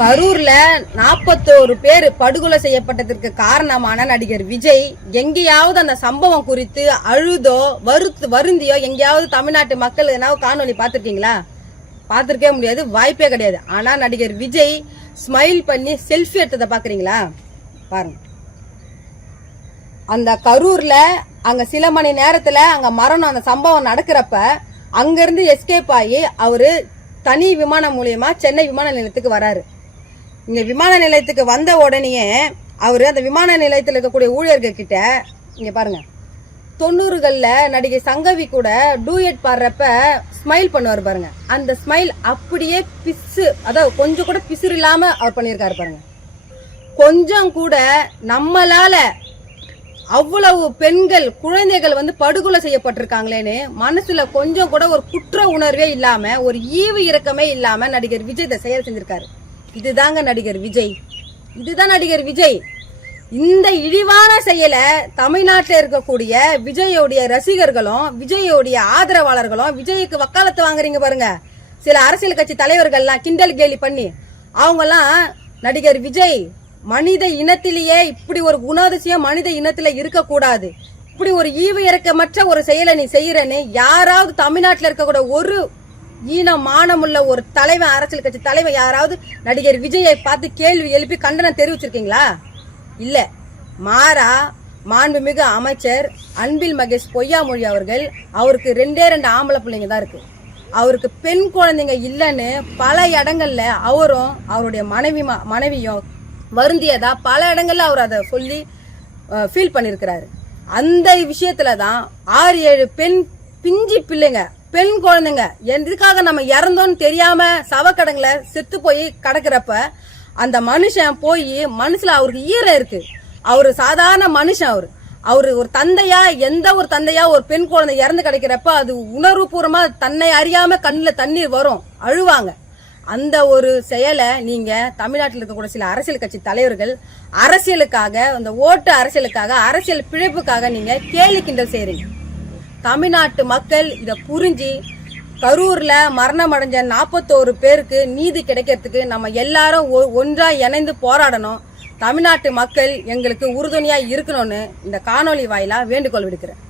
கரூர்ல 41 பேர் படுகொலை செய்யப்பட்டதற்கு காரணமான நடிகர் விஜய் எங்கேயாவது அந்த சம்பவம் குறித்து அழுதோ வருந்தியோ எங்கேயாவது தமிழ்நாட்டு மக்கள் எதனாவது காணொலி பார்த்திருக்கீங்களா? பார்த்திருக்கவே முடியாது, வாய்ப்பே கிடையாது. ஆனா நடிகர் விஜய் ஸ்மைல் பண்ணி செல்ஃபி எடுத்ததை பாக்குறீங்களா? பாருங்க. அந்த கரூர்ல அங்க சில மணி நேரத்துல அங்க மரணம், அந்த சம்பவம் நடக்கிறப்ப அங்கிருந்து எஸ்கேப் ஆகி அவரு தனி விமானம் மூலியமா சென்னை விமான நிலையத்துக்கு வராரு. இங்க விமான நிலையத்துக்கு வந்த உடனே அவரு அந்த விமான நிலையத்தில் இருக்கக்கூடிய ஊழியர்கள் கிட்ட, இங்க பாருங்க, 90கள்ல நடிகை சங்கவி கூட டூயட் பாடுறப்ப ஸ்மைல் பண்ணுவார் பாருங்க. அந்த ஸ்மைல் அப்படியே பிசு, அதாவது கொஞ்சம் கூட பிசுறு இல்லாம அவர் பண்ணியிருக்காரு பாருங்க. கொஞ்சம் கூட நம்மளால அவ்வளவு பெண்கள் குழந்தைகள் படுகொலை செய்யப்பட்டிருக்காங்களேன்னு மனசுல கொஞ்சம் கூட ஒரு குற்ற உணர்வே இல்லாம, ஒரு ஈவு இரக்கமே இல்லாம நடிகர் விஜய் இதை செயல் செஞ்சிருக்காரு. இதுதாங்க நடிகர் விஜய், இதுதான் நடிகர் விஜய். இந்த இழிவான செயலை தமிழ்நாட்டில் இருக்கக்கூடிய விஜயோடைய ரசிகர்களும் விஜயோடைய ஆதரவாளர்களும், விஜய்க்கு வக்காலத்து வாங்குறீங்க பாருங்க சில அரசியல் கட்சி தலைவர்கள்லாம் கிண்டல் கேலி பண்ணி, அவங்கெல்லாம் நடிகர் விஜய் மனித இனத்திலேயே இப்படி ஒரு குணாதிசயம் மனித இனத்துல இருக்கக்கூடாது, இப்படி ஒரு ஈவு இறக்கமற்ற ஒரு செயலை நீ செய்யறன்னு யாராவது தமிழ்நாட்டில் இருக்கக்கூடிய ஒரு மானமுள்ள ஒரு தலைவன், அரசியல் கட்சி தலைவன் யாராவது நடிகர் விஜயை பார்த்து கேள்வி எழுப்பி கண்டனம் தெரிவிச்சிருக்கீங்களா? இல்ல. மாறா மாண்புமிகு அமைச்சர் அன்பில் மகேஷ் பொய்யாமொழி அவர்கள், அவருக்கு 2 ஆம்பளை பிள்ளைங்க தான் இருக்கு, அவருக்கு பெண் குழந்தைங்க இல்லைன்னு பல இடங்கள்ல அவரும் அவருடைய மனைவியும் வருந்தியதா பல இடங்கள்ல அவர் அதை சொல்லி ஃபீல் பண்ணிருக்கிறாரு. அந்த விஷயத்துலதான் 6-7 பிஞ்சு பிள்ளைங்க, பெண் குழந்தைங்க எதுக்காக நம்ம இறந்தோன்னு தெரியாம சவக்கடங்குல செத்து போய் கிடக்கிறப்ப அந்த மனுஷன் போய் மனசுல அவருக்கு ஈரம் இருக்கு. அவரு சாதாரண மனுஷன், அவரு ஒரு தந்தையா, எந்த ஒரு தந்தையா ஒரு பெண் குழந்தை இறந்து கிடைக்கிறப்ப அது உணர்வுபூர்வமா தன்னை அறியாம கண்ணுல தண்ணீர் வரும், அழுவாங்க. அந்த ஒரு செயலை நீங்க தமிழ்நாட்டில் இருக்கக்கூடிய சில அரசியல் கட்சி தலைவர்கள் அரசியலுக்காக, அந்த ஓட்டு அரசியலுக்காக, அரசியல் பிழைப்புக்காக நீங்க கேலி கிண்டல் செய்றீங்க. தமிழ்நாட்டு மக்கள் இத புரிஞ்சு கரூர்ல மரணம் அடைஞ்ச 41 பேருக்கு நீதி கிடைக்கிறதுக்கு நம்ம எல்லாரும் ஒன்றா இணைந்து போராடணும். தமிழ்நாட்டு மக்கள் எங்களுக்கு உறுதுணையா இருக்கணும்னு இந்த காணொலி வாயிலா வேண்டுகோள் விடுக்கிறேன்.